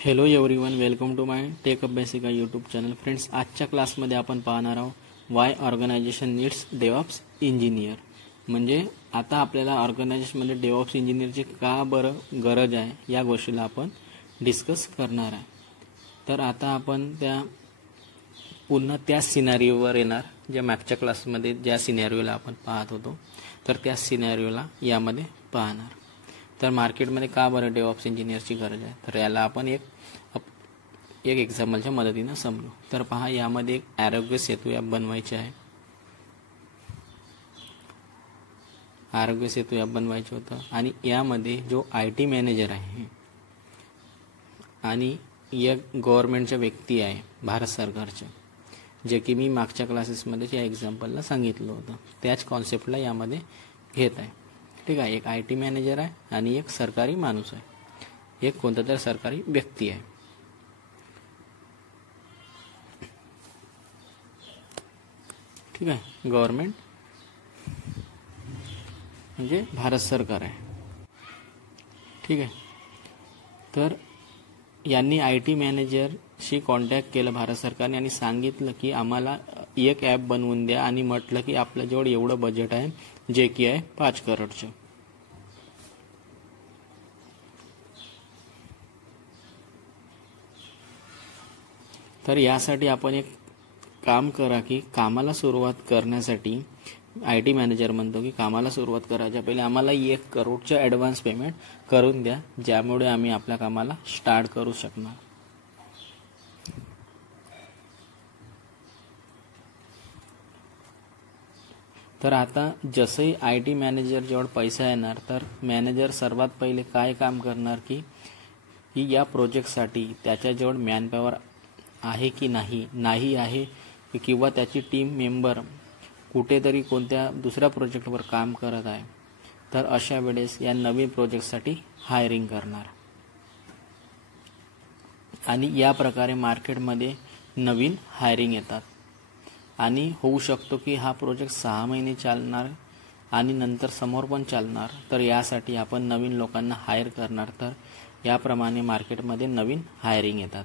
Hello everyone, welcome to my tech Abhyasika YouTube channel. Friends, आजच्या क्लासमध्ये आपण पाहणार आहोत why organization needs DevOps engineer. म्हणजे आता आपल्याला ऑर्गनायझेशनमध्ये डेव्हऑप्स इंजिनियरची का बरं गरज आहे या गोष्टीला आपण डिस्कस करणार आहे. तर आता आपण पुन्हा त्या सिनारिओवर येणार ज्या मागच्या क्लासमध्ये ज्या सिनारिओला आपण पाहत होतो, तर त्या सिनारिओला यामध्ये पाहणार. तर मार्केटमध्ये का बरं डेव्हऑप्स इंजिनियरची गरज आहे, तर याला आपण एक एक्झाम्पलच्या मदतीनं समजू. तर पहा, यामध्ये एक आरोग्य सेतू ॲप बनवायचे आहे. आरोग्य सेतू ॲप बनवायचं होतं आणि यामध्ये जो IT मॅनेजर आहे आणि एक गव्हर्नमेंटच्या व्यक्ती आहे भारत सरकारच्या, जे की मी मागच्या क्लासेसमध्ये या एक्झाम्पलला सांगितलं होतं, त्याच कॉन्सेप्टला यामध्ये घेत आहे. ठीक आहे. एक IT मॅनेजर आहे आणि एक सरकारी माणूस आहे, एक कोणता तरी सरकारी व्यक्ती आहे. ठीक आहे. गव्हर्नमेंट म्हणजे भारत सरकार आहे. ठीक आहे. तर यांनी IT मॅनेजरशी कॉन्टॅक्ट केलं भारत सरकारने आणि सांगितलं की आम्हाला एक ॲप बनवून द्या, आणि म्हटलं की आपल्याजवळ एवढं बजेट आहे जे की आहे 5 करोडचं. तर यासाठी आपण एक काम करा की कामाला सुरुवात करण्यासाठी IT मॅनेजर म्हणतो की कामाला सुरुवात करायच्या पहिले आम्हाला 1 करोडचं ॲडव्हान्स पेमेंट करून द्या, ज्यामुळे आम्ही आपल्या कामाला स्टार्ट करू शकणार. तर आता जसंही IT मॅनेजर जवळ पैसा येणार, तर मॅनेजर सर्वात पहिले काय काम करणार की या प्रोजेक्टसाठी त्याच्याजवळ मॅनपॉवर आहे की नाही आहे, किंवा त्याची टीम मेंबर कुठेतरी कोणत्या दुसऱ्या प्रोजेक्टवर काम करत आहे, तर अशा वेळेस या नवीन प्रोजेक्टसाठी हायरिंग करणार. आणि या प्रकारे मार्केटमध्ये नवीन हायरिंग येतात आणि होऊ शकतो की हा प्रोजेक्ट 6 महिने चालणार आणि नंतर समोर पण चालणार. तर यासाठी आपण नवीन लोकांना हायर करणार. तर याप्रमाणे मार्केटमध्ये नवीन हायरिंग येतात.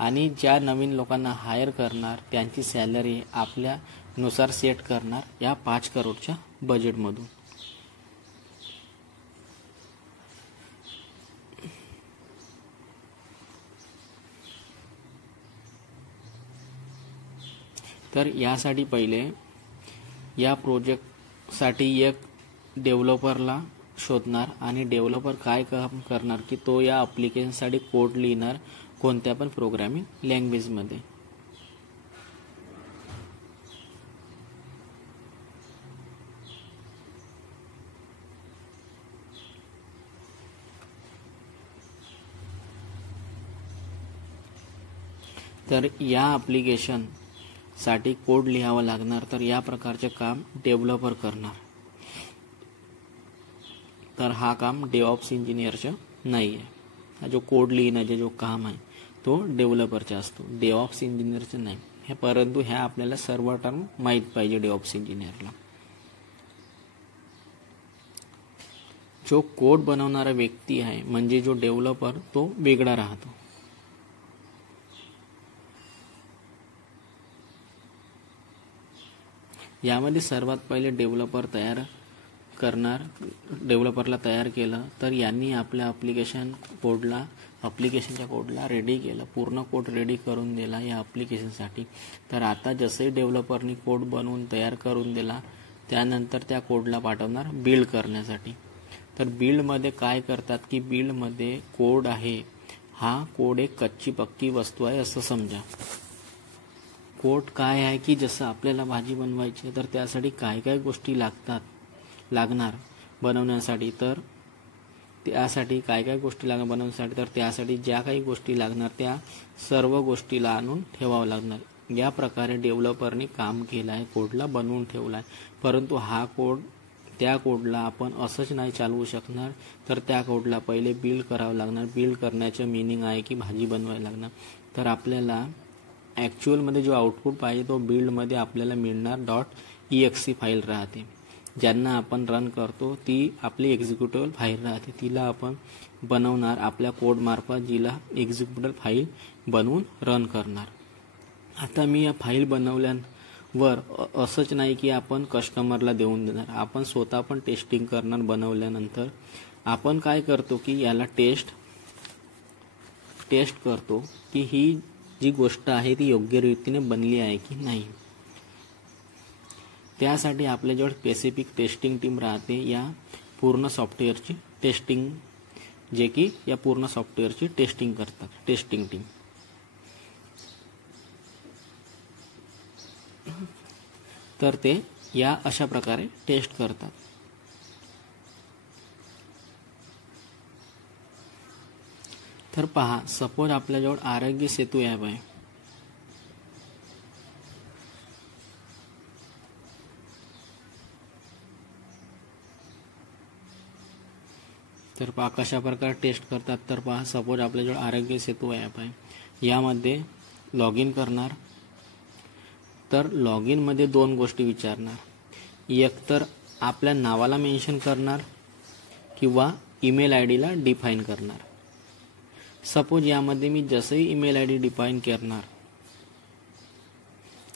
आणि ज्या नवीन लोकांना हायर करणार त्यांची सॅलरी आपल्यानुसार सेट करणार या 5 करोडच्या बजेटमधून. तर यासाठी पहिले या प्रोजेक्टसाठी एक डेव्हलपरला शोधणार आणि डेव्हलपर काय काम करणार की तो या ॲप्लिकेशनसाठी कोड लिहिणार कोणत्या पण प्रोग्रामिंग लँग्वेजमध्ये. तर या ॲप्लिकेशनसाठी कोड लिहावा लागणार. तर या प्रकारचे काम डेव्हलपर करणार. तर हा काम डेव्हऑप्स इंजिनियरचं नाही आहे. हा जो कोड लिहिण्याचे जो काम आहे तो डेव्हलपरचा असतो, डेव्हऑप्स इंजिनियरचं नाही. परंतु ह्या आपल्याला सर्व टर्म माहीत पाहिजे. डेव्हऑप्स इंजिनियरला जो कोड बनवणारा व्यक्ती आहे म्हणजे जो डेव्हलपर, तो वेगळा राहतो. यामध्ये सर्वात पहिले डेव्हलपरला तयार केलं. तर यांनी आपल्या ॲप्लिकेशनच्या कोडला रेडी केलं, पूर्ण कोड रेडी करून दिला या ॲप्लिकेशनसाठी. तर आता जसे डेव्हलपरनी कोड बनवून तयार करून दिला, त्यानंतर त्या कोडला पाठवणार बिल्ड करण्यासाठी. तर बिल्डमध्ये काय करतात की बिल्डमध्ये कोड आहे, हा कोड एक कच्ची पक्की वस्तू आहे असं समजा. कोड काय आहे की जसं आपल्याला भाजी बनवायची तर त्यासाठी काय काय गोष्टी लागणार बनवण्यासाठी, तर त्यासाठी काय काय गोष्टी लागणार बनवण्यासाठी, तर त्यासाठी ज्या काही गोष्टी लागणार त्या सर्व गोष्टीला आणून ठेवावं लागणार. या प्रकारे डेव्हलपरने काम केलं आहे, कोडला बनवून ठेवला आहे. परंतु हा कोड, त्या कोडला आपण असंच नाही चालवू शकणार. तर त्या कोडला पहिले बिल्ड करावं लागणार. बिल्ड करण्याचं मिनिंग आहे की भाजी बनवायला लागणार. तर आपल्याला ॲक्च्युअलमध्ये जो आउटपुट पाहिजे तो बिल्डमध्ये आपल्याला मिळणार .exe फाईल राहते. ज्यांना आपण रन करतो ती आपली एक्झिक्युटेबल फाईल राहते, तिला आपण बनवणार आपल्या कोड मार्फत, जिला एक्झिक्युटेबल फाईल बनवून रन करणार. आता मी या फाईल बनवल्यावर असंच नाही की आपण कस्टमरला देऊन देणार, आपण स्वतः पण टेस्टिंग करणार. बनवल्यानंतर आपण काय करतो की याला टेस्ट करतो की ही जी गोष्ट आहे ती योग्य रीतीने बनली आहे की नाही. त्यासाठी आपल्याजवळ स्पेसिफिक टेस्टिंग टीम राहते, या पूर्ण सॉफ्टवेअरची टेस्टिंग, जे की या पूर्ण सॉफ्टवेअरची टेस्टिंग करतात, टेस्टिंग टीम. तर ते या अशा प्रकारे टेस्ट करतात. तर पहा, सपोज आपल्याजवळ आरोग्य सेतू ॲप आहे. तर पहा कशा प्रकारे टेस्ट करतात. तर पहा, सपोज आपल्याजवळ आरोग्य सेतू ॲप आहे, यामध्ये लॉग इन करणार. तर लॉग इनमध्ये दोन गोष्टी विचारणार, एक तर आपल्या नावाला मेन्शन करणार किंवा ईमेल आय डीला डिफाईन करणार. सपोज यामध्ये मी जसंही ईमेल आय डी डिफाईन करणार,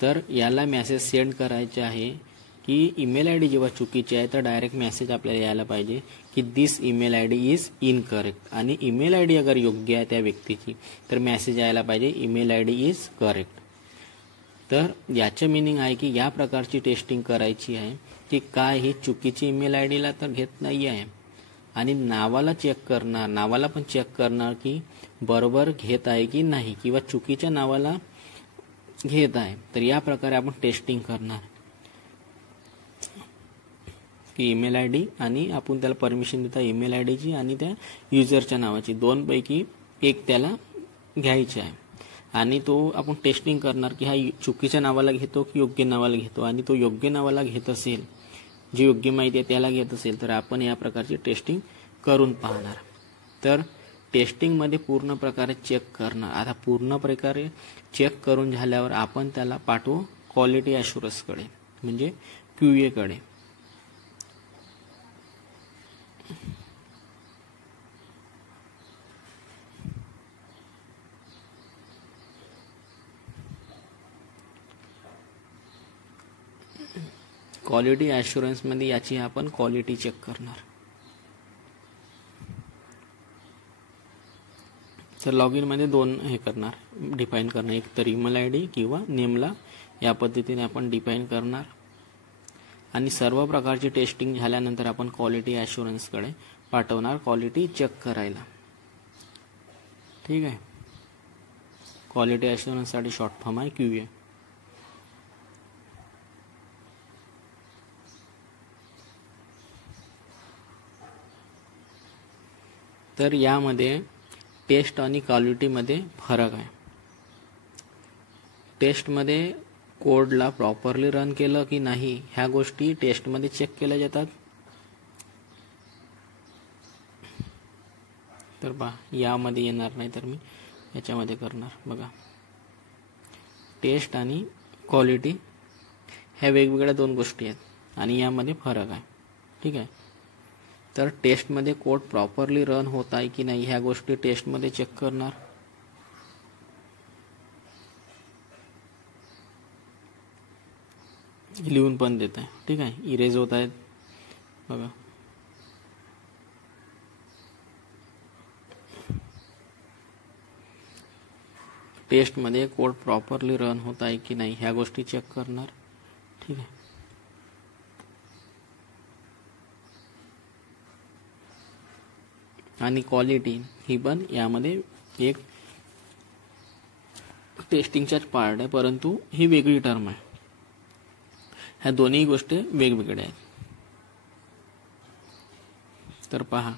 तर याला मेसेज सेंड करायचे आहे की ईमेल आय डी जेव्हा चुकीची आहे तर डायरेक्ट मेसेज आपल्याला यायला पाहिजे की this email I D is incorrect. आणि ईमेल आय डी अगर योग्य आहे त्या व्यक्तीची तर मेसेज यायला पाहिजे email I D is correct. तर याचं मिनिंग आहे की या प्रकारची टेस्टिंग करायची आहे की काय ही चुकीची ईमेल आय डीला तर घेत नाही आहे, आणि नावाला चेक करणार, नावाला पण चेक करणार की बरोबर घेत आहे की नाही, किंवा चुकीच्या नावाला घेत आहे. तर या प्रकारे आपण टेस्टिंग करणार की ईमेल आय डी, आणि आपण त्याला परमिशन देता ईमेल आय डीची आणि त्या युजरच्या नावाची, दोनपैकी एक त्याला घ्यायची आहे. आणि तो आपण टेस्टिंग करणार की हा चुकीच्या नावाला घेतो की योग्य नावाला घेतो. आणि तो योग्य नावाला घेत असेल, जी योग्य माहिती आहे त्याला घेत असेल, तर आपण या प्रकारची टेस्टिंग करून पाहणार. तर टेस्टिंगमध्ये पूर्ण प्रकारे चेक करणार. आता पूर्ण प्रकारे चेक करून झाल्यावर आपण त्याला पाठवू क्वालिटी ॲश्युरन्सकडे, म्हणजे QA कडे. क्वालिटी ॲश्युरन्समध्ये याची आपण क्वालिटी चेक करणार. तर लॉग इनमध्ये दोन हे करणार, डिफाईन करणार, एक तर ईमेल आय डी किंवा नेमला, या पद्धतीने आपण डिफाईन करणार. आणि सर्व प्रकारची टेस्टिंग झाल्यानंतर आपण क्वालिटी ॲश्युरन्सकडे पाठवणार क्वालिटी चेक करायला. ठीक आहे. क्वालिटी ॲश्युरन्ससाठी शॉर्ट फॉर्म आहे QA. तर यामध्ये टेस्ट आणि क्वालिटीमध्ये फरक आहे. टेस्टमध्ये कोडला प्रॉपरली रन केलं की नाही ह्या गोष्टी टेस्टमध्ये चेक केल्या जातात. तर पहा, यामध्ये येणार नाही तर मी याच्यामध्ये करणार. बघा, टेस्ट आणि क्वालिटी ह्या वेगवेगळ्या दोन गोष्टी आहेत आणि यामध्ये फरक आहे. ठीक आहे. तर टेस्टमध्ये कोड प्रॉपरली रन होत आहे की नाही ह्या गोष्टी टेस्टमध्ये चेक करणार. लिहून पण देत आहे. ठीक आहे. इरेज होत आहेत बघा. टेस्टमध्ये कोड प्रॉपरली रन होत आहे की नाही ह्या गोष्टी चेक करणार. ठीक आहे. आणि क्वालिटी ही पण यामध्ये एक टेस्टिंगचाच पार्ट आहे, परंतु ही वेगळी टर्म आहे. ह्या दोन्ही गोष्टी वेगवेगळ्या आहेत. तर पहा,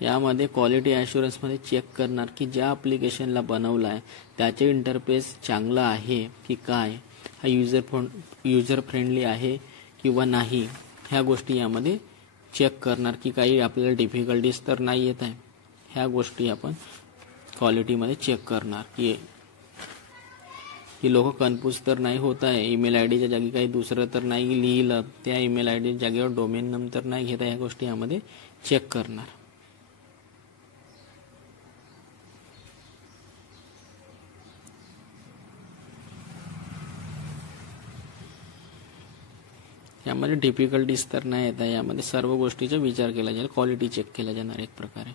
यामध्ये क्वालिटी ॲश्युरन्समध्ये चेक करणार की ज्या ॲप्लिकेशनला बनवलं आहे त्याचे इंटरफेस चांगलं आहे की काय, हा युजर फ्रेंडली आहे किंवा नाही ह्या गोष्टी यामध्ये चेक करणार की काही आपल्याला डिफिकल्टीज तर नाही येत आहे. ह्या गोष्टी आपण क्वालिटीमध्ये चेक करणार की की लोक कन्फ्यूज तर नाही होत आहे, ईमेल आय डीच्या जागी काही दुसरं तर नाही लिहिलं, त्या ईमेल आय डी जागेवर डोमेन नेम तर नाही घेता, या गोष्टी यामध्ये चेक करणार. यामध्ये डिफिकल्टीज तर नाही येत आहे, यामध्ये सर्व गोष्टीचा विचार केला जाईल, क्वालिटी चेक केला जाणार एक प्रकारे.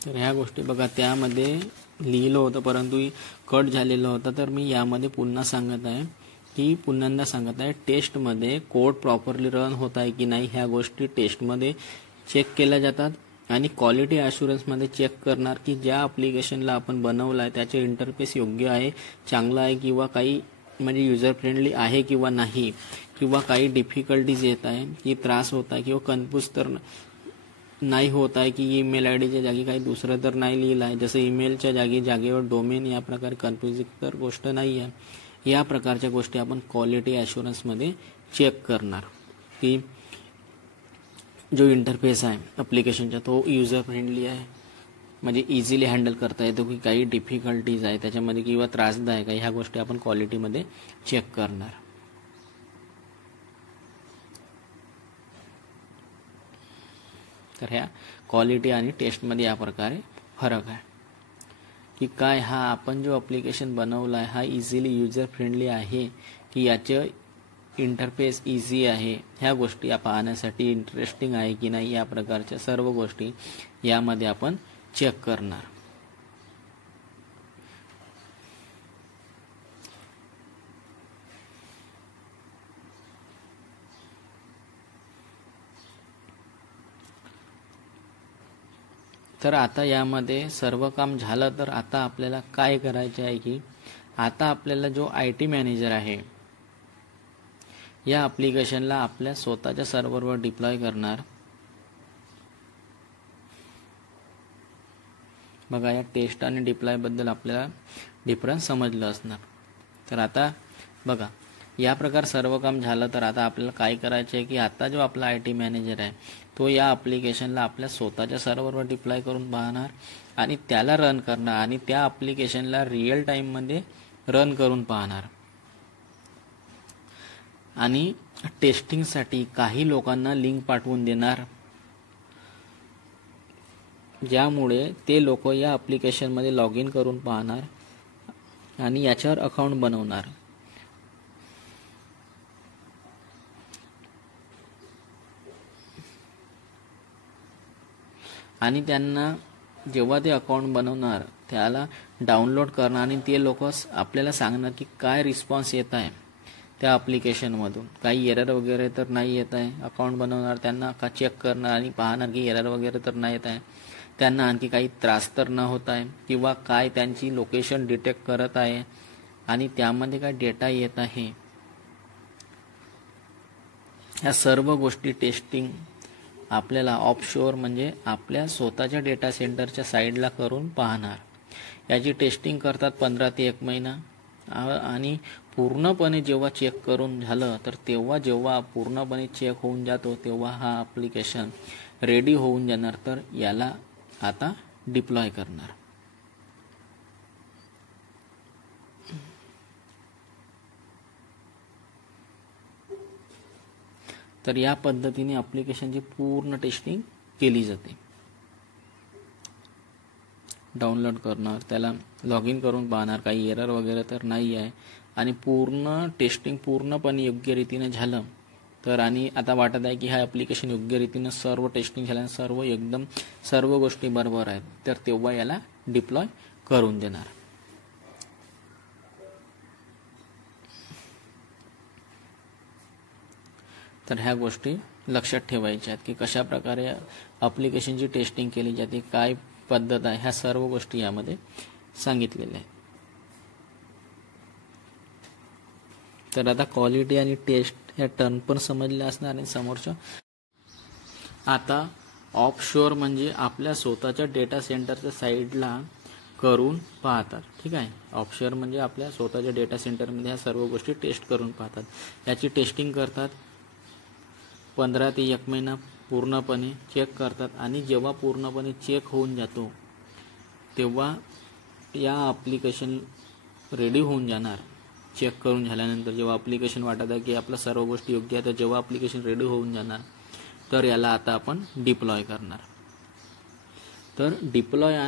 तर ह्या गोष्टी बघा, त्यामध्ये लिहिलं होतं परंतु कट झालेलं होतं, तर मी यामध्ये पुन्हा सांगत आहे की पुन्हा सांगत आहे, टेस्टमध्ये कोड प्रॉपरली रन होत आहे की नाही ह्या गोष्टी टेस्टमध्ये चेक केल्या जातात. आणि क्वालिटी ॲश्युरन्समध्ये चेक करणार की ज्या ॲप्लिकेशनला आपण बनवलं आहे त्याचे इंटरफेस योग्य आहे, चांगला आहे, किंवा काही म्हणजे युजर फ्रेंडली आहे किंवा नाही, किंवा काही डिफिकल्टीज येत आहे की त्रास होत आहे किंवा कन्फ्यूज तर नाही होत आहे की ईमेल आय डीच्या जागी काही दुसरं तर नाही लिहिलं आहे, जसं ईमेलच्या जागेवर डोमेन, या प्रकारे कन्फ्युजिंग तर गोष्ट नाही आहे. या प्रकारच्या गोष्टी आपण क्वालिटी ॲश्युरन्समध्ये चेक करणार की जो इंटरफेस आहे ॲप्लिकेशनचा तो युजर फ्रेंडली आहे, म्हणजे इझिली हँडल करता येतो की काही डिफिकल्टीज आहे त्याच्यामध्ये किंवा त्रासदायक आहे, ह्या गोष्टी आपण क्वालिटीमध्ये चेक करणार. तर ह्या क्वालिटी आणि टेस्टमध्ये या प्रकारे फरक आहे की काय हा आपण जो ॲप्लिकेशन बनवला आहे हा इझिली युजर फ्रेंडली आहे की याचं इंटरफेस इझी आहे, ह्या गोष्टी पाहण्यासाठी इंटरेस्टिंग आहे की नाही, या प्रकारच्या सर्व गोष्टी यामध्ये आपण चेक करणार. तर आता यामध्ये सर्व काम झालं, तर आता आपल्याला काय करायचे आहे की आता आपल्याला जो IT मॅनेजर आहे या ॲप्लिकेशनला आपल्या स्वतःच्या सर्व्हरवर डिप्लॉय करणार. बघा, या टेस्ट आणि डिप्लॉयबद्दल आपल्याला डिफरन्स समजलं असणार. तर आता बघा, या प्रकार सर्व काम झालं, तर आता आपल्याला काय करायचं आहे की आता जो आपला IT मॅनेजर आहे तो या ॲप्लिकेशनला आपल्या स्वतःच्या सर्व्हरवर डिप्लॉय करून पाहणार आणि त्याला रन करणार आणि त्या ॲप्लिकेशनला रिअल टाईममध्ये रन करून पाहणार. आणि टेस्टिंगसाठी काही लोकांना लिंक पाठवून देणार, ज्यामुळे ते लोक या ॲप्लिकेशनमध्ये लॉग इन करून पाहणार आणि याच्यावर अकाउंट बनवणार. आणि त्यांना जेव्हा ते अकाउंट बनवणार त्याला डाउनलोड करणार आणि ते लोक आपल्याला सांगणार की काय रिस्पॉन्स येत आहे त्या ॲप्लिकेशनमधून, काही एरर वगैरे तर नाही येत आहे. अकाउंट बनवणार, त्यांना का चेक करणार आणि पाहणार की एरर वगैरे तर नाही येत आहे, त्यांना आणखी काही त्रास तर न होत आहे, किंवा काय त्यांची लोकेशन डिटेक्ट करत आहे आणि त्यामध्ये काय डेटा येत आहे. या सर्व गोष्टी टेस्टिंग आपल्याला ऑफशोअर म्हणजे आपल्या स्वतःच्या डेटा सेंटरच्या साईडला करून पाहणार. याची टेस्टिंग करतात 15 ते 1 महिना आणि पूर्णपणे जेव्हा चेक करून झालं, तर जेव्हा पूर्णपणे चेक होऊन जातो तेव्हा हा ॲप्लिकेशन रेडी होऊन जाणार. तर याला आता डिप्लॉय करणार. तर या पद्धतीने ॲप्लिकेशनची पूर्ण टेस्टिंग केली जाते. डाउनलोड करणार, त्याला लॉग इन करून पाहणार, काही एरर वगैरे तर नाही आहे आणि पूर्ण टेस्टिंग पूर्णपणे योग्य रीतीने झालं तर, आणि आता वाटत आहे की हा ॲप्लिकेशन योग्य रीतीने सर्व टेस्टिंग झाल्याने सर्व गोष्टी बरोबर आहेत, तर तेव्हा याला डिप्लॉय करून देणार. तर ह्या गोष्टी लक्षात ठेवायच्या आहेत की कशा प्रकारे ॲप्लिकेशनची टेस्टिंग केली जाते, काय पद्धत आहे, ह्या सर्व गोष्टी यामध्ये सांगितलेल्या आहेत. तर आता क्वालिटी आणि टेस्ट ह्या टर्म पण समजल्या असणार आणि समोरच्या. आता ऑफशोअर म्हणजे आपल्या स्वतःच्या डेटा सेंटरच्या साईडला करून पाहतात. ठीक आहे, ऑफशोअर म्हणजे आपल्या स्वतःच्या डेटा सेंटरमध्ये ह्या सर्व गोष्टी टेस्ट करून पाहतात, याची टेस्टिंग करतात. 15 ते 1 महिना पूर्णपणे चेक करतात आणि जेव्हा पूर्णपणे चेक होऊन जातो तेव्हा या ॲप्लिकेशन रेडी होऊन जाणार. चेक करून झाल्यानंतर जेव्हा ॲप्लिकेशन वाटत आहे की आपल्या सर्व गोष्टी योग्य आहेत, तर जेव्हा ॲप्लिकेशन रेडी होऊन जाणार तर याला आता आपण डिप्लॉय करणार. तर डिप्लॉय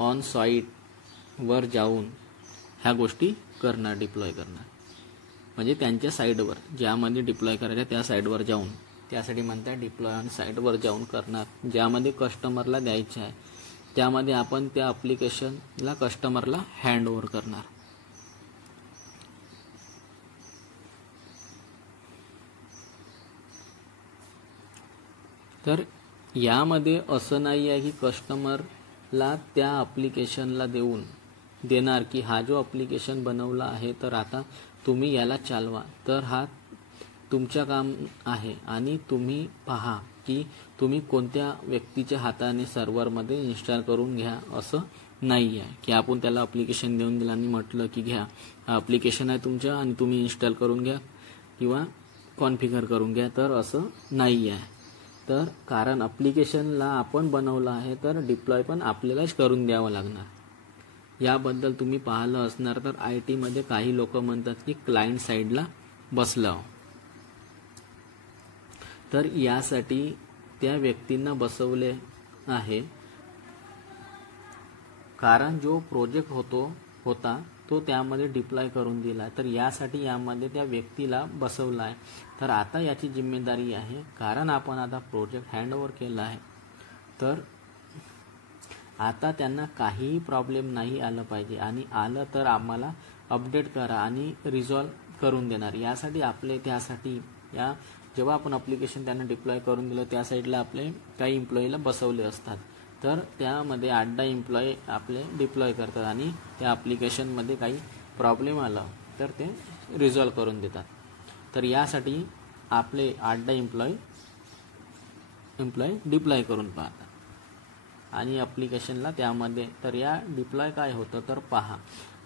ऑन साईटवर जाऊन ह्या गोष्टी करणार, डिप्लॉय करणार म्हणजे त्यांच्या साईटवर ज्यामध्ये डिप्लॉय करायच्या त्या साईटवर जाऊन, त्यासाठी म्हणतात डिप्लॉय ऑन साईटवर जाऊन करणार. ज्यामध्ये कस्टमरला द्यायचं आहे त्यामध्ये आपण त्या ॲप्लिकेशनला कस्टमरला हँडओव्हर करणार. तर यामध्ये असं नाही आहे की कस्टमरला त्या ॲप्लिकेशनला देणार की हा जो ॲप्लिकेशन बनवला आहे तर आता तुम्ही याला चालवा, तर हा तुमचं काम आहे आणि तुम्ही पहा की तुम्ही कोणत्या व्यक्तीच्या हाताने सर्व्हरमध्ये इन्स्टॉल करून घ्या. असं नाही आहे की आपण त्याला ॲप्लिकेशन देऊन दिलं आणि म्हटलं की घ्या हा ॲप्लिकेशन आहे तुमचं आणि तुम्ही इन्स्टॉल करून घ्या किंवा कॉन्फिगर करून घ्या. तर असं नाही आहे. तर कारण ॲप्लिकेशनला आपण बनवलं आहे तर डिप्लॉय पण आपल्यालाच करून द्यावं लागणार. याबद्दल तुम्ही पाहिलं असणार तर IT मध्ये काही लोक म्हणतात की क्लायंट साईडला बसलं, तर यासाठी त्या व्यक्तींना बसवले आहे. कारण जो प्रोजेक्ट होता तो त्यामध्ये डिप्लॉय करून दिला, तर यासाठी यामध्ये त्या व्यक्तीला बसवला आहे. तर आता याची जिम्मेदारी आहे, कारण आपण आता प्रोजेक्ट हँडओव्हर केला आहे तर आता त्यांना काहीही प्रॉब्लेम नाही आलं पाहिजे आणि आलं तर आम्हाला अपडेट करा आणि रिझॉल्व करून देणार. यासाठी या जेव्हा आपण ॲप्लिकेशन त्यांना डिप्लॉय करून दिलं त्या साईडला आपले काही एम्प्लॉईला बसवले असतात, तर त्यामध्ये 8-10 एम्प्लॉई आपले डिप्लॉय करतात आणि त्या ॲप्लिकेशनमध्ये काही प्रॉब्लेम आला तर ते रिझॉल्व करून देतात. तर यासाठी आपले 8-10 एम्प्लॉई डिप्लॉय करून पाहतात आणि ॲप्लिकेशनला त्यामध्ये. तर या डिप्लॉय काय होतं तर पहा,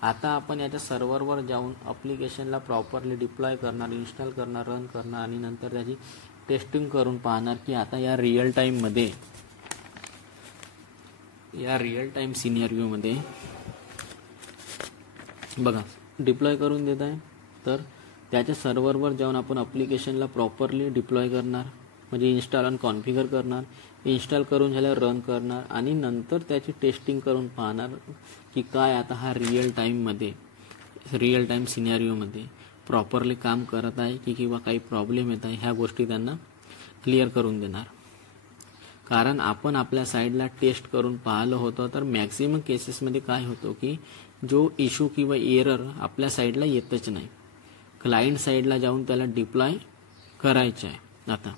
आता आपण याच्या सर्व्हरवर जाऊन ॲप्लिकेशनला प्रॉपरली डिप्लॉय करणार, इन्स्टॉल करणार, रन करणार आणि नंतर त्याची टेस्टिंग करून पाहणार की आता या रिअल टाईम सिनेरिओमध्ये बघा डिप्लॉय करून देत आहे. तर त्याच्या सर्व्हरवर जाऊन आपण ॲप्लिकेशनला प्रॉपरली डिप्लॉय करणार म्हणजे इन्स्टॉल आणि कॉन्फिगर करणार, इन्स्टॉल करून झाल्यावर रन करणार आणि नंतर त्याची टेस्टिंग करून पाहणार की काय आता हा रिअल टाईम सिनेरिओमध्ये प्रॉपरली काम करत आहे की किंवा काही प्रॉब्लेम येत आहे. ह्या गोष्टी त्यांना क्लिअर करून देणार. कारण आपण आपल्या साईडला टेस्ट करून पाहिलं होतं तर मॅक्सिमम केसेसमध्ये काय होतं की जो इश्यू किंवा एरर आपल्या साईडला येतच नाही, क्लायंट साईडला जाऊन त्याला डिप्लॉय करायचं आहे. आता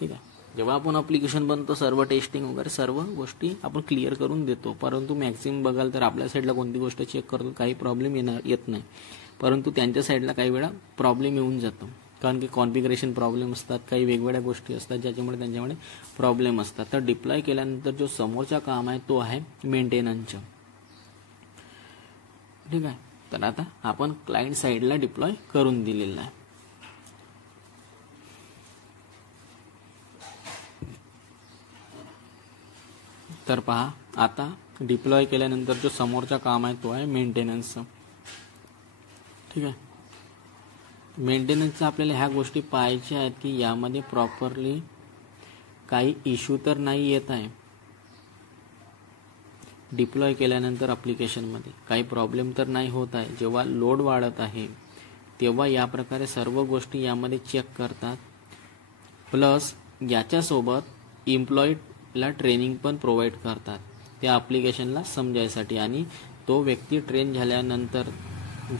ठीक आहे, जेव्हा आपण ॲप्लिकेशन बनतो सर्व टेस्टिंग वगैरे सर्व गोष्टी आपण क्लिअर करून देतो, परंतु मॅक्सिमम बघाल तर आपल्या साईडला कोणती गोष्ट चेक करतो काही प्रॉब्लेम येत नाही, परंतु त्यांच्या साईडला काही वेळा प्रॉब्लेम येऊन जातो. कारण की कॉन्फिगरेशन प्रॉब्लेम असतात, काही वेगवेगळ्या गोष्टी असतात ज्याच्यामुळे त्यांच्यामुळे प्रॉब्लेम असतात. तर डिप्लॉय केल्यानंतर जो समोरचा काम आहे तो आहे मेंटेनन्सचं. ठीक आहे, तर आता आपण क्लायंट साईडला डिप्लॉय करून दिलेला आहे. तर पहा, आता डिप्लॉय केल्यानंतर जो समोरचा काम आहे तो आहे मेंटेनन्सचं. ठीक आहे, मेंटेनन्सचं आपल्याला ह्या गोष्टी पाहायच्या आहेत की यामध्ये प्रॉपरली काही इश्यू तर नाही येत आहे. डिप्लॉय केल्यानंतर ॲप्लिकेशनमध्ये काही प्रॉब्लेम तर नाही होत आहे. जेव्हा लोड वाढत आहे तेव्हा या प्रकारे सर्व गोष्टी यामध्ये चेक करतात. प्लस याच्यासोबत एम्प्लॉईला ट्रेनिंग पण प्रोव्हाइड करतात त्या ॲप्लिकेशनला समजायसाठी. आणि तो व्यक्ती ट्रेन झाल्यानंतर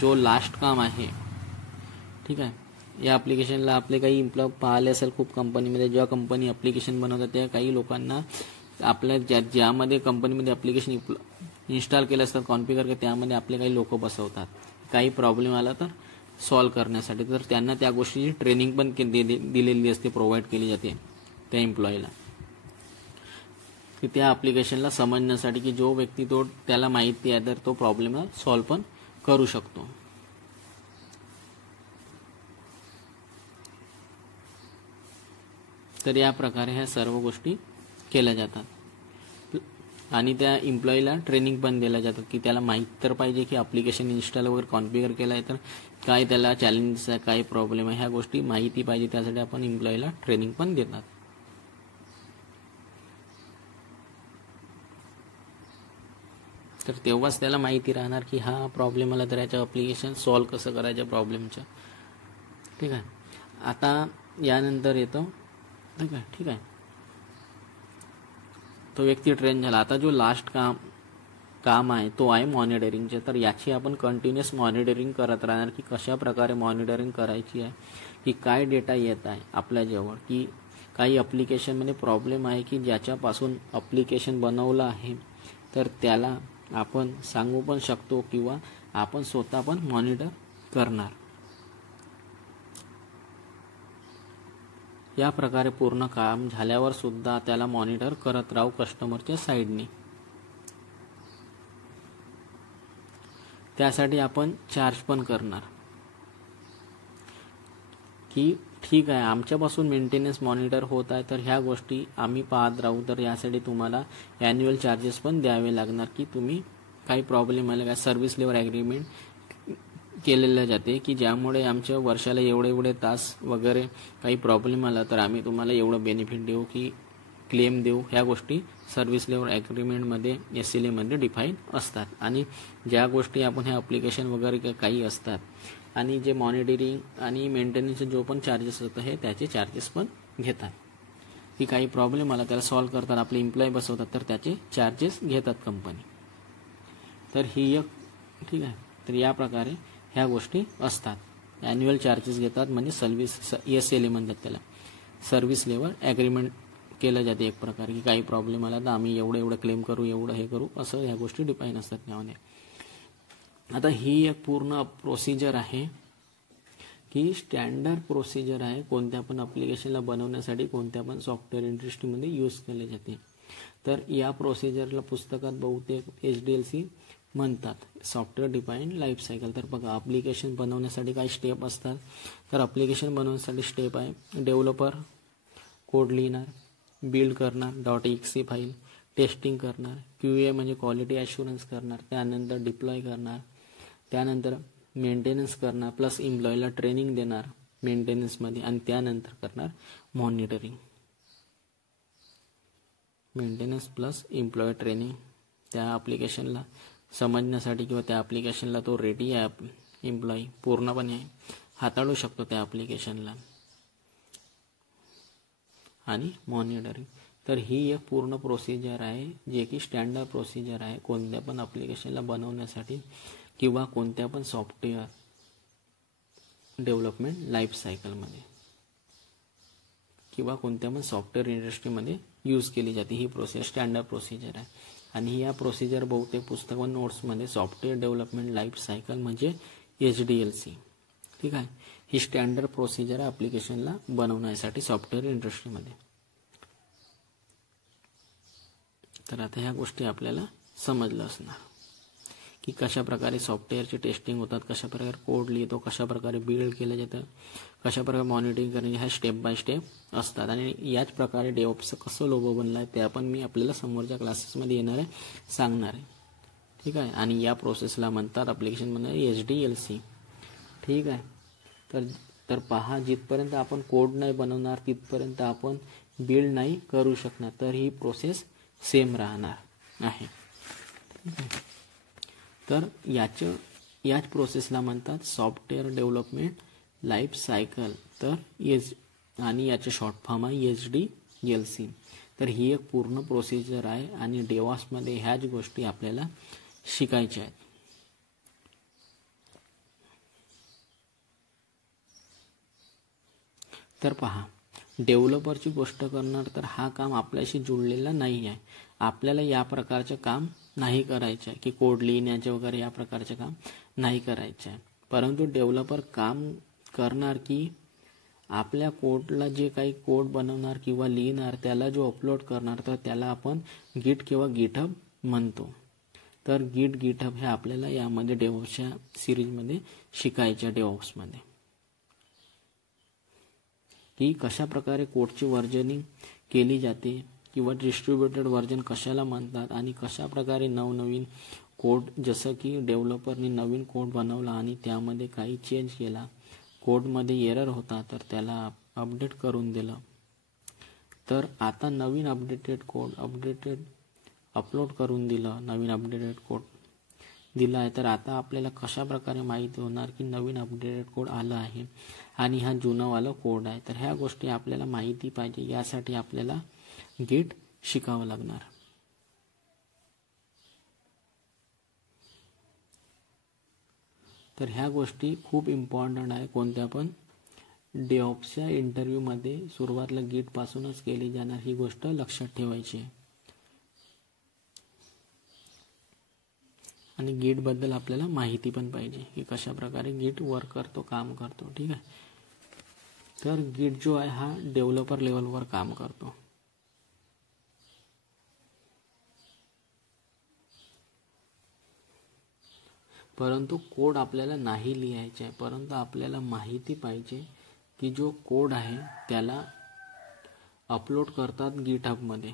जो लास्ट काम आहे, ठीक आहे, या ॲप्लिकेशनला आपले काही एम्प्लॉय पाहिले असेल खूप कंपनीमध्ये, जेव्हा कंपनी ॲप्लिकेशन बनवतात त्या काही लोकांना आपल्या ज्यामध्ये कंपनीमध्ये ॲप्लिकेशन इन्स्टॉल केलं असतात कॉन्फिगर के त्यामध्ये आपले काही लोक बसवतात. काही प्रॉब्लेम आला तर सॉल्व करण्यासाठी, तर त्यांना त्या गोष्टीची ट्रेनिंग पण दिलेली असते, प्रोव्हाइड केली जाते त्या एम्प्लॉईला की त्या ॲप्लिकेशनला समजण्यासाठी की जो व्यक्ती त्याला माहिती आहे तर तो प्रॉब्लेम सॉल्व पण करू शकतो. तर या प्रकारे ह्या सर्व गोष्टी केल्या जातात आणि त्या एम्प्लॉईला ट्रेनिंग पण दिलं जातं की त्याला माहीत तर पाहिजे की ॲप्लिकेशन इन्स्टॉल वगैरे कॉन्फिगर केलं आहे तर काय त्याला चॅलेंजेस आहे, काय प्रॉब्लेम आहे, ह्या गोष्टी माहिती पाहिजे. त्यासाठी आपण एम्प्लॉईला ट्रेनिंग पण देतात. तर तेव्हाच त्याला माहिती राहणार की हा प्रॉब्लेम आला तर याचं ॲप्लिकेशन सॉल्व कसं करायचं प्रॉब्लेमचं. ठीक आहे. आता यानंतर येतो ठीक आहे तो व्यक्ती ट्रेन झाला. आता जो लास्ट काम आहे तो आहे मॉनिटरिंगचे. तर याची आपण कंटिन्युअस मॉनिटरिंग करत राहणार की कशा प्रकारे मॉनिटरिंग करायची आहे, की काय डेटा येत आहे आपल्याजवळ, की काही ॲप्लिकेशनमध्ये प्रॉब्लेम आहे की ज्याच्यापासून ॲप्लिकेशन बनवलं आहे तर त्याला आपण सांगू पण शकतो किंवा आपण स्वतः पण मॉनिटर करणार. या प्रकारे पूर्ण काम झाल्यावर सुद्धा त्याला मॉनिटर करत राहू कस्टमरच्या साईडने. त्यासाठी आपण चार्ज पण करणार की ठीक आहे आमच्यापासून मेंटेनन्स मॉनिटर होत आहे तर ह्या गोष्टी आम्ही पाहत राहू. तर यासाठी तुम्हाला ॲन्युअल चार्जेस पण द्यावे लागणार की तुम्ही काही प्रॉब्लेम आले का सर्व्हिस लेव्हल ॲग्रीमेंट केलेलं जाते की ज्यामुळे आमच्या वर्षाला एवढे तास वगैरे काही प्रॉब्लेम आला तर आम्ही तुम्हाला एवढं बेनिफिट देऊ की क्लेम देऊ. ह्या गोष्टी सर्व्हिस लेव्हल ॲग्रीमेंटमध्ये SLAमध्ये डिफाईन असतात. आणि ज्या गोष्टी आपण ह्या ॲप्लिकेशन वगैरे काही असतात आणि जे मॉनिटरिंग आणि मेंटेनन्सचे जो पण चार्जेस होतं हे त्याचे चार्जेस पण घेतात की काही प्रॉब्लेम आला त्याला सॉल्व करतात, आपले एम्प्लॉई बसवतात तर त्याचे चार्जेस घेतात कंपनी. तर ही एक ठीक आहे. तर या प्रकारे ह्या गोष्टी असतात. ॲन्युअल चार्जेस घेतात म्हणजे SLA म्हणतात त्याला, सर्व्हिस लेव्हल ॲग्रीमेंट केलं जाते एक प्रकारे की काही प्रॉब्लेम आला तर आम्ही एवढं क्लेम करू, एवढं हे करू, असं ह्या गोष्टी डिफाईन असतात त्यामध्ये. आता ही एक पूर्ण प्रोसिजर आहे की स्टँडर्ड प्रोसिजर आहे कोणत्या पण ॲप्लिकेशनला बनवण्यासाठी कोणत्या पण सॉफ्टवेअर इंडस्ट्रीमध्ये यूज केले जाते. तर या प्रोसिजरला पुस्तकात बहुतेक HDLC म्हणतात, सॉफ्टवेअर डिफाईन्ड लाईफ सायकल. तर बघा ॲप्लिकेशन बनवण्यासाठी काही स्टेप असतात. तर ॲप्लिकेशन बनवण्यासाठी स्टेप आहे डेव्हलपर कोड लिहिणार, बिल्ड करणार .exe फाईल, टेस्टिंग करणार, QA म्हणजे क्वालिटी ॲश्युरन्स करणार, त्यानंतर डिप्लॉय करणार, त्यानंतर मेंटेनन्स करणार प्लस एम्प्लॉईला ट्रेनिंग देणार मेंटेनन्समध्ये आणि त्यानंतर करणार monitoring. Maintenance plus employee training त्या ॲप्लिकेशनला समजण्यासाठी किंवा त्या ॲप्लिकेशनला तो रेडी आहे एम्प्लॉई पूर्णपणे हाताळू शकतो त्या ॲप्लिकेशनला आणि मॉनिटरिंग. तर ही एक पूर्ण प्रोसिजर आहे जे की स्टँडर्ड प्रोसिजर आहे कोणत्या पण ॲप्लिकेशनला बनवण्यासाठी किंवा कोणत्या पण सॉफ्टवेअर डेव्हलपमेंट लाईफ सायकलमध्ये किंवा कोणत्या पण सॉफ्टवेअर इंडस्ट्रीमध्ये यूज केली जाते. ही प्रोसेस स्टँडर्ड प्रोसिजर आहे आणि या प्रोसिजर बहुतेक पुस्तक व नोट्समध्ये सॉफ्टवेअर डेव्हलपमेंट लाईफ सायकल म्हणजे HDLC ठीक आहे. ही स्टँडर्ड प्रोसिजर आहे ॲप्लिकेशनला बनवण्यासाठी सॉफ्टवेअर इंडस्ट्रीमध्ये. तर आता ह्या गोष्टी आपल्याला समजलं असणार की कशा प्रकारे सॉफ्टवेअरची टेस्टिंग होतात, कशा प्रकारे कोड लिहितो, कशा प्रकारे बिल्ड केलं जातं, कशा प्रकारे मॉनिटरिंग करणे, ह्या स्टेप बाय स्टेप असतात. आणि याच प्रकारे डेव्हऑप्सचं कसं लोगो बनलं आहे ते आपण मी आपल्याला समोरच्या क्लासेसमध्ये येणार आहे सांगणार आहे ठीक आहे. आणि या प्रोसेसला म्हणतात ॲप्लिकेशनमध्ये HDLC ठीक आहे. तर पहा जिथपर्यंत आपण कोड नाही बनवणार तिथपर्यंत आपण बिल्ड नाही करू शकणार. तर ही प्रोसेस सेम राहणार आहे. तर याच प्रोसेसला म्हणतात सॉफ्टवेअर डेव्हलपमेंट लाईफ सायकल. तर आणि याचे शॉर्ट फॉर्म आहे HDLC. तर ही एक पूर्ण प्रोसिजर आहे आणि डेव्हऑप्समध्ये ह्याच गोष्टी आपल्याला शिकायच्या आहेत. तर पहा डेव्हलपरची गोष्ट करणार तर हा काम आपल्याशी जुळलेला नाही आहे. आपल्याला या प्रकारचं काम नाही करायचं आहे की कोड लिहिण्याचे वगैरे या प्रकारचे काम नाही करायचं आहे. परंतु डेव्हलपर काम करणार की आपल्या कोडला जे काही कोड बनवणार किंवा लिहिणार त्याला जो अपलोड करणार तर त्याला आपण गिट किंवा गिटहब म्हणतो. तर गिटहब हे आपल्याला यामध्ये डेव्हऑप्सच्या सिरीजमध्ये शिकायचं डेव्हऑप्समध्ये. की कशा प्रकारे कोडची वर्जनिंग केली जाते किंवा डिस्ट्रीब्युटेड वर्जन कशाला म्हणतात आणि कशा प्रकारे नवनवीन कोड, जसं की डेव्हलपरनी नवीन कोड बनवला आणि त्यामध्ये काही चेंज केला, कोडमध्ये एरर होता तर त्याला अपडेट करून दिलं, तर आता नवीन अपलोड करून दिलं, नवीन अपडेटेड कोड दिला आहे, तर आता आपल्याला कशा प्रकारे माहिती होणार की नवीन अपडेटेड कोड आलं आहे आणि हा जुनावाला कोड आहे. तर ह्या गोष्टी आपल्याला माहिती पाहिजे, यासाठी आपल्याला गिट शिकावं लागणार. तर ह्या गोष्टी खूप इम्पॉर्टंट आहे. कोणत्या पण डेव्हऑप्सच्या इंटरव्ह्यूमध्ये सुरुवातीला गिट पासूनच केली जाणार, ही गोष्ट लक्षात ठेवायची आहे. आणि गिट बद्दल आपल्याला माहिती पण पाहिजे की कशा प्रकारे गिट वर्क करतो, काम करतो. ठीक आहे. तर गिट जो आहे हा डेव्हलपर लेवलवर काम करतो. परंतु कोड आपल्याला नाही लिहायचा आहे, परंतु आपल्याला माहिती पाहिजे की जो कोड आहे त्याला अपलोड करतात गिटहबमध्ये.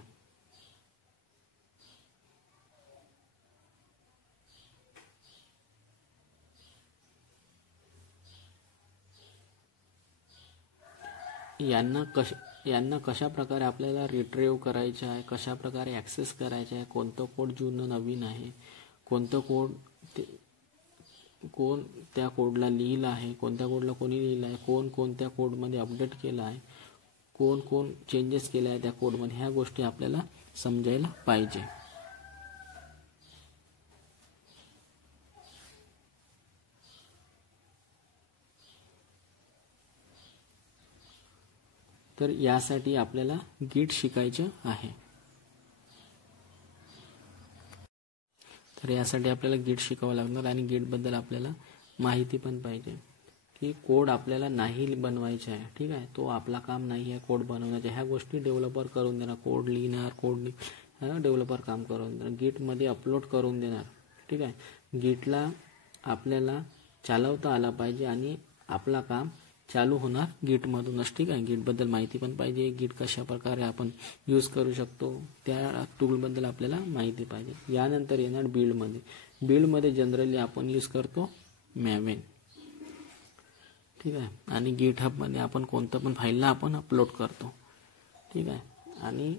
यांना कशा प्रकारे आपल्याला रिट्रीव्ह करायचं आहे, कशा प्रकारे ॲक्सेस करायचं आहे, कोणतं कोड जुनं नवीन आहे, कोणतं कोड कोण त्या कोडला लिहिलं आहे, कोणत्या कोडला कोणी लिहिलं आहे, कोण कोणत्या कोडमध्ये अपडेट केलं आहे, कोण कोण चेंजेस केले आहे त्या कोडमध्ये, ह्या गोष्टी आपल्याला समजायला पाहिजे. तर यासाठी आपल्याला गिट शिकायचं आहे. तर यासाठी आपल्याला गिट शिकावं लागणार आणि गिटबद्दल आपल्याला माहिती पण पाहिजे की कोड आपल्याला नाही बनवायचा आहे. ठीक आहे. तो आपला काम नाही आहे कोड बनवण्याचा. ह्या गोष्टी डेव्हलपर करून देणार. कोड लिहिणार, डेव्हलपर काम करून देणार, गिटमध्ये अपलोड करून देणार. ठीक आहे. गिटला आपल्याला चालवता आला पाहिजे आणि आपला काम चालू होणार गिटमधूनच. ठीक आहे. गिटबद्दल माहिती पण पाहिजे, गिट कशा प्रकारे आपण यूज करू शकतो त्या टूलबद्दल आपल्याला माहिती पाहिजे. यानंतर येणार बिल्डमध्ये. बिल्डमध्ये जनरली आपण यूज करतो मॅवेन. ठीक आहे. आणि गिटहबमध्ये आपण कोणतं पण फाईलला आपण अपलोड करतो. ठीक आहे. आणि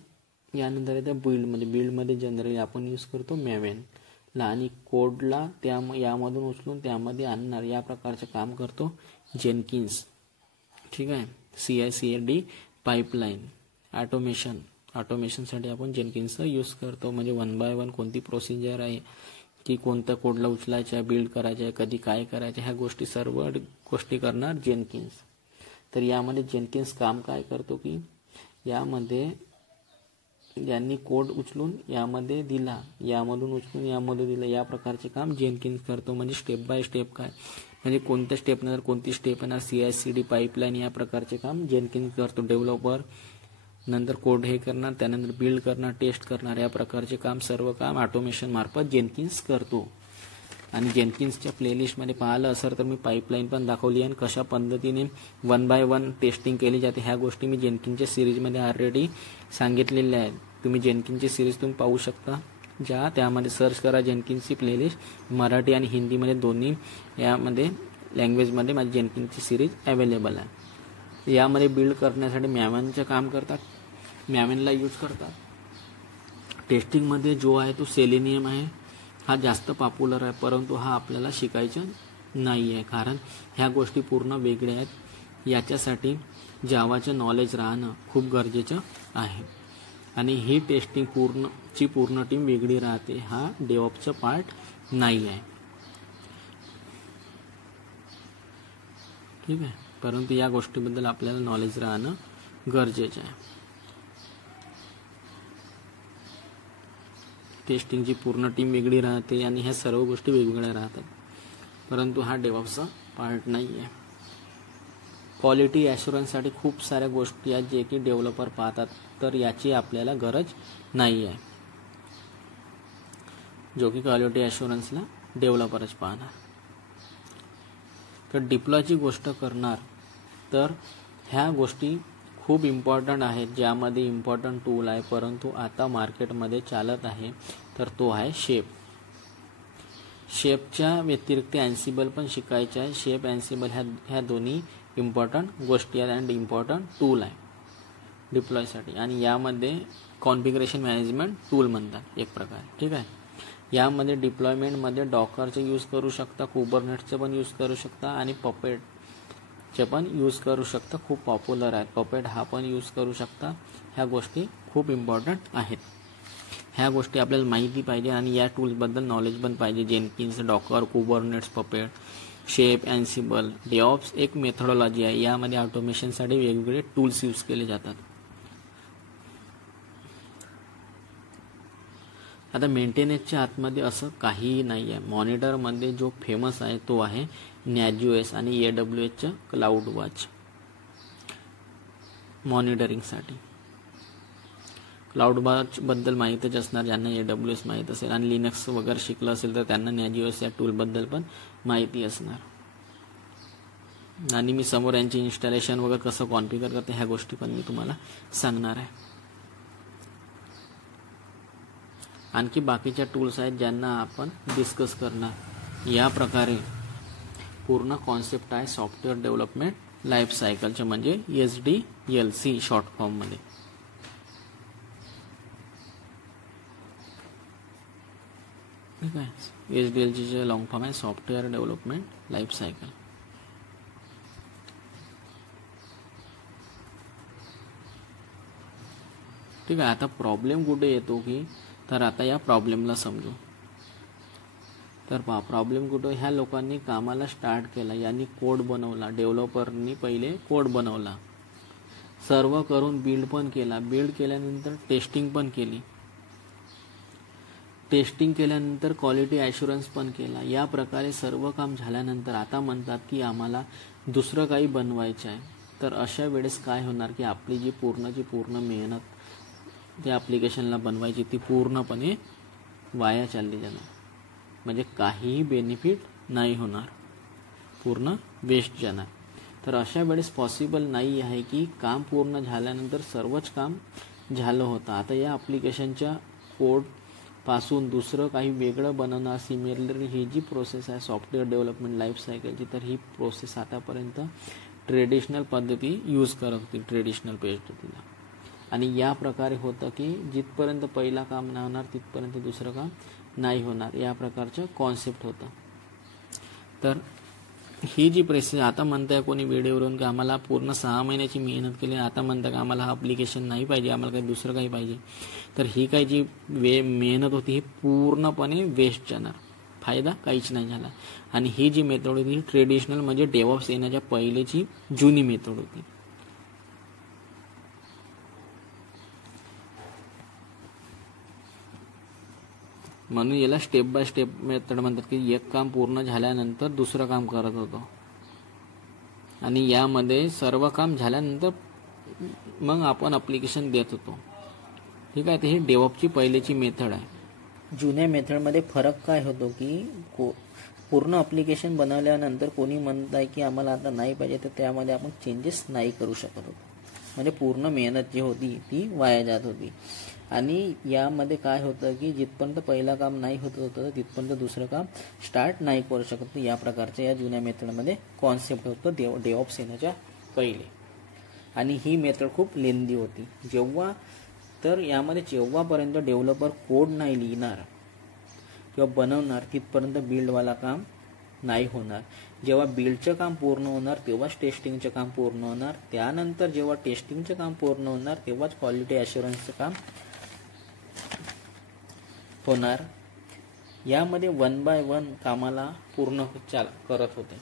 यानंतर येतं बिल्डमध्ये जनरली आपण यूज करतो मॅवेनला आणि कोडला यामधून उचलून त्यामध्ये आणणार, या प्रकारचं काम करतो जेनकिन्स. ठीक आहे. CI/CD पाईपलाईन ऑटोमेशनसाठी आपण जेनकिन्सचा यूज करतो. म्हणजे 1 by 1 कोणती प्रोसिजर आहे की कोणत्या कोडला उचलायचं आहे, बिल्ड करायचं आहे, कधी काय करायचं, ह्या गोष्टी सर्व गोष्टी करणार जेनकिन्स. तर यामध्ये जेनकिन्स काम काय करतो की यामध्ये यांनी कोड उचलून यामध्ये दिला, यामधून उचलून यामध्ये दिला, या प्रकारचे काम जेनकिन्स करतो. म्हणजे स्टेप बाय स्टेप काय, म्हणजे कोणत्या स्टेपनंतर कोणती स्टेप येणार, CI/CD पाईपलाईन, या प्रकारचे काम जेनकिन्स करतो. डेव्हलपर नंतर कोड हे करणार, त्यानंतर बिल्ड करणार, टेस्ट करणार, या प्रकारचे काम सर्व काम ऑटोमेशन मार्फत जेनकिन्स करतो. आणि जेनकिन्सच्या प्लेलिस्टमध्ये पाहिलं असेल तर मी पाईपलाईन पण दाखवली आहे आणि कशा पद्धतीने 1 by 1 टेस्टिंग केली जाते ह्या गोष्टी मी जेनकिन्सच्या सिरीजमध्ये ऑलरेडी सांगितलेल्या आहेत. तुम्ही जेनकिन्सची सिरीज तुम्ही पाहू शकता. त्यामध्ये सर्च करा जेनकिन्सची प्लेलिस्ट, मराठी आणि हिंदीमध्ये दोन्ही यामध्ये लँग्वेजमध्ये माझी जेनकिन्सची सिरीज अवेलेबल आहे. यामध्ये बिल्ड करण्यासाठी मॅवेनचं काम करतात, मॅवेनला यूज करतात. टेस्टिंगमध्ये जो आहे तो सेलेनियम आहे, हा जास्त पॉप्युलर आहे, परंतु हा आपल्याला शिकायचा नाही आहे कारण ह्या गोष्टी पूर्ण वेगळ्या आहेत. याच्यासाठी जावाचं नॉलेज राहणं खूप गरजेचं आहे आणि ही टेस्टिंग पूर्ण टीम वेगळी राहते. हा डेव्हऑप्सचा पार्ट नाही आहे. ठीक आहे. परंतु या गोष्टीबद्दल आपल्याला नॉलेज राहणं गरजेचं आहे. टेस्टिंगची पूर्ण टीम वेगळी राहते आणि ह्या सर्व गोष्टी वेगवेगळ्या राहतात, परंतु हा डेव्हऑप्सचा पार्ट नाही आहे. क्वालिटी ॲश्युरन्ससाठी खूप साऱ्या गोष्टी आहेत जे की डेव्हलपर पाहतात, तर याची आपल्याला गरज नाही आहे, जो की क्वालिटी ॲश्युरन्सला डेव्हलपरच पाहणार. तर डिप्लॉयची गोष्ट करणार तर ह्या गोष्टी खूप इम्पॉर्टंट आहेत, ज्यामध्ये इम्पॉर्टंट टूल आहे परंतु आता मार्केटमध्ये चालत आहे, तर तो आहे शेप. शेपच्या व्यतिरिक्त अँसिबल पण शिकायचं आहे. शेप अँसिबल ह्या दोन्ही इम्पॉर्टंट गोष्टी आहेत अँड इम्पॉर्टंट टूल आहे डिप्लॉयसाठी. आणि यामध्ये कॉन्फिगरेशन मॅनेजमेंट टूल म्हणतात एक प्रकारे. ठीक आहे. यामध्ये डिप्लॉयमेंटमध्ये डॉकरचे यूज करू शकता, कुबरनेट्सचे पण यूज करू शकता आणि पपेटचे पण यूज करू शकता. खूप पॉप्युलर आहेत. पपेट हा पण यूज करू शकता. ह्या गोष्टी खूप इम्पॉर्टंट आहेत. ह्या गोष्टी आपल्याला माहिती पाहिजे आणि या टूल्सबद्दल नॉलेज पण पाहिजे. जेनकिन्स, डॉकर, कुबरनेट्स, पपेट, शेप, अँसिबल, डेऑप्स एक मेथोडॉलॉजी आहे. यामध्ये ऑटोमेशनसाठी वेगवेगळे टूल्स यूज केले जातात. आता मेंटेनन्सच्या आतमध्ये असं काहीही नाही आहे. मॉनिटरमध्ये जो फेमस आहे तो आहे नॅज्यूएस आणि AWSचं क्लाउड वॉच मॉनिटरिंगसाठी. क्लाउड वॉचबद्दल माहीतच असणार ज्यांना AWS माहीत असेल, आणि लिनक्स वगैरे शिकलं असेल तर त्यांना नॅज्यूएस या टूलबद्दल पण माहिती असणार. आणि मी समोर यांची इन्स्टॉलेशन वगैरे कसं कॉन्फिगर करते ह्या गोष्टी पण मी तुम्हाला सांगणार आहे. आणखी बाकीच्या टूल्स आहेत ज्यांना आपण डिस्कस करणार. या प्रकारे पूर्ण कॉन्सेप्ट आहे सॉफ्टवेअर डेव्हलपमेंट लाईफ सायकलचे, म्हणजे SDLC शॉर्ट फॉर्ममध्ये. ठीक आहे. SDLCचे लॉंग फॉर्म आहे सॉफ्टवेअर डेव्हलपमेंट लाईफ सायकल. ठीक आहे. आता प्रॉब्लेम कुठे येतो की, तर आता या प्रॉब्लेमला समजू. तर पहा प्रॉब्लेम कुठं, ह्या लोकांनी कामाला स्टार्ट केला, यांनी कोड बनवला, डेव्हलपरनी पहिले कोड बनवला, सर्व करून बिल्ड पण केला. बिल्ड केल्यानंतर टेस्टिंग पण केली. टेस्टिंग केल्यानंतर क्वालिटी ॲश्युरन्स पण केला. या प्रकारे सर्व काम झाल्यानंतर आता म्हणतात की आम्हाला दुसरं काही बनवायचं आहे. तर अशा वेळेस काय होणार की आपली जी पूर्ण मेहनत त्या ॲप्लिकेशनला बनवायची ती पूर्णपणे वाया चालली जाणार. म्हणजे काहीही बेनिफिट नाही होणार, पूर्ण वेस्ट जाणार. तर अशा वेळेस पॉसिबल नाही आहे की काम पूर्ण झाल्यानंतर सर्वच काम झालं होतं, आता या ॲप्लिकेशनच्या कोडपासून दुसरं काही वेगळं बनवणं, सिमिलरली ही जी प्रोसेस आहे सॉफ्टवेअर डेव्हलपमेंट लाईफ सायकलची, तर ही प्रोसेस आतापर्यंत ट्रेडिशनल पद्धती यूज करत होती, ट्रेडिशनल पद्धतीला. आणि या प्रकारे होतं की जिथपर्यंत पहिला काम नाही होणार तिथपर्यंत दुसरं काम नाही होणार, या प्रकारचं कॉन्सेप्ट होतं. तर ही जी प्रोसेस आता म्हणताय कोणी व्हिडिओवरून की आम्हाला पूर्ण 6 महिन्याची मेहनत केली, आता म्हणताय की आम्हाला हा ॲप्लिकेशन नाही पाहिजे, आम्हाला काही दुसरं काही पाहिजे, तर ही काही जी मेहनत होती ही पूर्णपणे वेस्ट जाणार, फायदा काहीच नाही झाला. आणि ही जी मेथड होती ही ट्रेडिशनल म्हणजे डेव्हऑप्स येण्याच्या पहिलेची जुनी मेथड होती. म्हणून याला स्टेप बाय स्टेप मेथड म्हणतात की एक काम पूर्ण झाल्यानंतर दुसरं काम करत होतो, आणि यामध्ये सर्व काम झाल्यानंतर मग आपण ॲप्लिकेशन देत होतो. ठीक आहे. तर ही डेव्हऑप्सची पहिलेची मेथड आहे. जुन्या मेथडमध्ये फरक काय होतो की पूर्ण ॲप्लिकेशन बनवल्यानंतर कोणी म्हणत आहे की आम्हाला आता नाही पाहिजे, तर त्यामध्ये आपण चेंजेस नाही करू शकत होतो, म्हणजे पूर्ण मेहनत जी होती ती वाया जात होती. आणि यामध्ये काय होतं की जिथपर्यंत पहिला काम नाही होत होतं तिथपर्यंत दुसरं काम स्टार्ट नाही करू शकत. या प्रकारच्या या जुन्या मेथडमध्ये कॉन्सेप्ट होतं डेव्हऑप्स येण्याच्या पहिले. आणि ही मेथड खूप लेंदी होती. जेव्हापर्यंत डेव्हलपर कोड नाही लिहिणार किंवा बनवणार तिथपर्यंत बिल्डवाला काम नाही होणार. जेव्हा बिल्डचं काम पूर्ण होणार तेव्हाच टेस्टिंगचं काम पूर्ण होणार. त्यानंतर जेव्हा टेस्टिंगचं काम पूर्ण होणार तेव्हाच क्वालिटी ॲश्युरन्सचं काम होणार. यामध्ये 1 बाय 1 कामाला पूर्ण करत होते.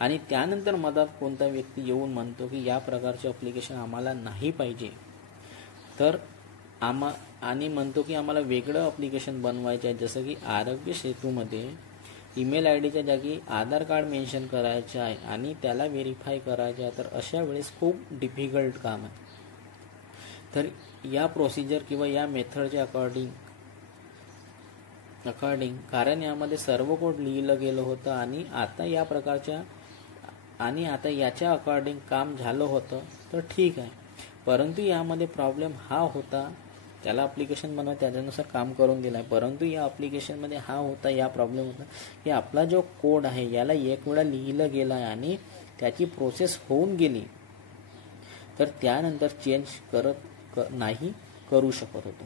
आणि त्यानंतर मधात कोणता व्यक्ती येऊन म्हणतो की या प्रकारचे ॲप्लिकेशन आम्हाला नाही पाहिजे, तर आणि म्हणतो की आम्हाला वेगळं ॲप्लिकेशन बनवायचं आहे, जसं की आरोग्य सेतूमध्ये ईमेल IDच्या जागी आधार कार्ड मेन्शन करायचं आहे आणि त्याला व्हेरीफाय करायचं आहे. तर अशा वेळेस खूप डिफिकल्ट काम आहे. तर या प्रोसिजर किंवा या मेथडच्या अकॉर्डिंग कारण यामध्ये सर्व कोड लिहिलं गेलं होतं. आणि आता या प्रकारच्या आणि आता याच्या अकॉर्डिंग काम झालं होतं तर ठीक आहे, परंतु यामध्ये प्रॉब्लेम हा होता, त्याला ॲप्लिकेशन बनवा त्याच्यानुसार काम करून दिलं आहे, परंतु या ॲप्लिकेशनमध्ये हा होता, या प्रॉब्लेम होता की आपला जो कोड आहे याला एक वेळा लिहिलं गेलं आहे आणि त्याची प्रोसेस होऊन गेली, तर त्यानंतर चेंज नाही करू शकत होतो.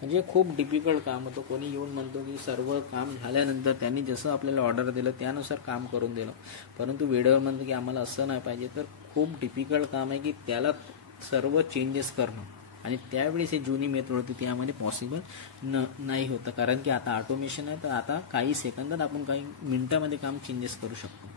म्हणजे खूप डिफिकल्ट काम होतं. कोणी येऊन म्हणतो की सर्व काम झाल्यानंतर त्यांनी जसं आपल्याला ऑर्डर दिलं त्यानुसार काम करून दिलं, परंतु वेळेवर म्हणतो की आम्हाला असं नाही पाहिजे. तर खूप डिफिकल्ट काम आहे की त्याला सर्व चेंजेस करणं, आणि त्यावेळेस ही जुनी मेथड होती त्यामध्ये पॉसिबल नाही होतं, कारण की आता ऑटोमेशन आहे, तर आता काही सेकंदात आपण काही मिनिटामध्ये काम चेंजेस करू शकतो.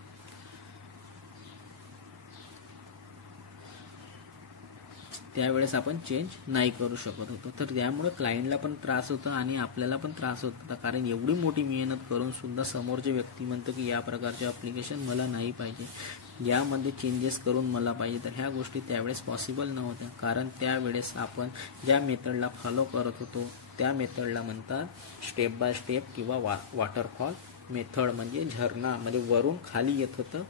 त्यावेळेस आपण चेंज नाही करू शकत होतो. तर त्यामुळे क्लायंटला पण त्रास होता आणि आपल्याला पण त्रास होत होता, कारण एवढी मोठी मेहनत करून सुद्धा समोरचे व्यक्ती म्हणतं की या प्रकारचे ॲप्लिकेशन मला नाही पाहिजे, यामध्ये चेंजेस करून मला पाहिजे. तर ह्या गोष्टी त्यावेळेस पॉसिबल नव्हत्या, कारण त्यावेळेस आपण ज्या मेथडला फॉलो करत होतो त्या मेथडला म्हणतात स्टेप बाय स्टेप किंवा वॉटरफॉल मेथड. म्हणजे झरणा, म्हणजे वरून खाली येत होतं,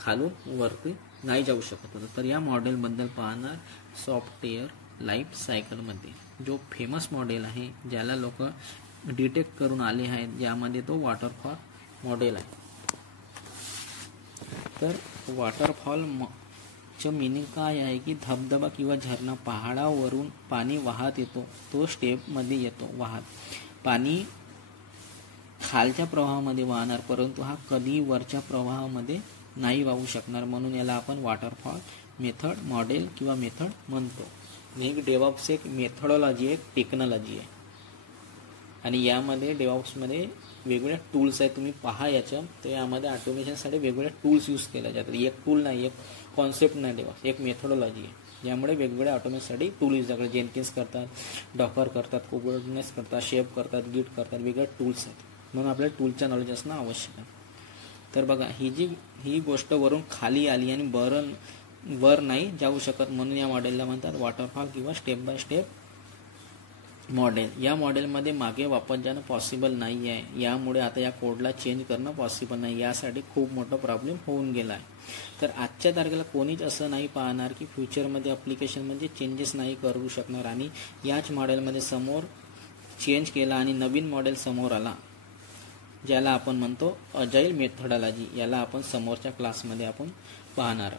खालून वरती नाही जाऊ शकत होतं. तर या मॉडेलबद्दल पाहणार सॉफ्टवेअर लाईफ सायकलमध्ये जो फेमस मॉडेल आहे, ज्याला लोक डिटेक्ट करून आले आहेत, ज्यामध्ये तो वॉटरफॉल मॉडेल आहे. तर वॉटरफॉलचं मिनिंग काय आहे की धबधबा किंवा झरणा, पहाडावरून पाणी वाहत येतो, तो स्टेपमध्ये येतो वाहत. पाणी खालच्या प्रवाहामध्ये वाहणार, परंतु हा कधी वरच्या प्रवाहामध्ये नाही वाहू शकणार, म्हणून याला आपण वॉटरफॉल मेथड मॉडेल किंवा मेथड म्हणतो. एक डेव्हऑप्स एक मेथडॉलॉजी, एक टेक्नॉलॉजी आहे, आणि यामध्ये डेव्हऑप्समध्ये वेगवेगळ्या टूल्स आहेत. तुम्ही पहा याच्या, तर यामध्ये ऑटोमेशनसाठी वेगवेगळ्या टूल्स यूज केल्या जातात. एक टूल नाही, एक कॉन्सेप्ट नाही डेव्हऑप्स, एक मेथडॉलॉजी आहे. यामुळे वेगवेगळ्या ऑटोमेशनसाठी टूल यूज करतात. जेनकिन्स करतात, डॉकर करतात, कुबरनेटिस करतात, शेप करतात, गिट करतात, वेगवेगळ्या टूल्स आहेत, म्हणून आपल्याला टूलचं नॉलेज असणं आवश्यक आहे. तर बघा, ही गोष्ट वरून खाली आली आणि वर नाही जाऊ शकत, म्हणून या मॉडेलला म्हणतात वॉटरफॉल किंवा स्टेप बाय स्टेप मॉडेल. या मॉडेलमध्ये मागे वापस जाणं पॉसिबल नाही आहे, यामुळे आता या कोडला चेंज करणं पॉसिबल नाही, यासाठी खूप मोठा प्रॉब्लेम होऊन गेला आहे. तर आजच्या तारखेला कोणीच असं नाही पाहणार की फ्युचरमध्ये ॲप्लिकेशनमध्ये चेंजेस नाही करू शकणार, आणि याच मॉडेलमध्ये समोर चेंज केला आणि नवीन मॉडेल समोर आला, ज्याला आपण म्हणतो अजाईल मेथडॉलॉजी. याला आपण समोरच्या क्लासमध्ये आपण पाहणार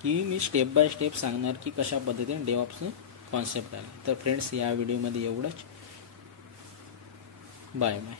की मी स्टेप बाय स्टेप सांगणार की कशा पद्धतीने डेव्हऑप्सचं कॉन्सेप्ट आहे. तर फ्रेंड्स, या व्हिडिओमध्ये एवढंच. Bye bye.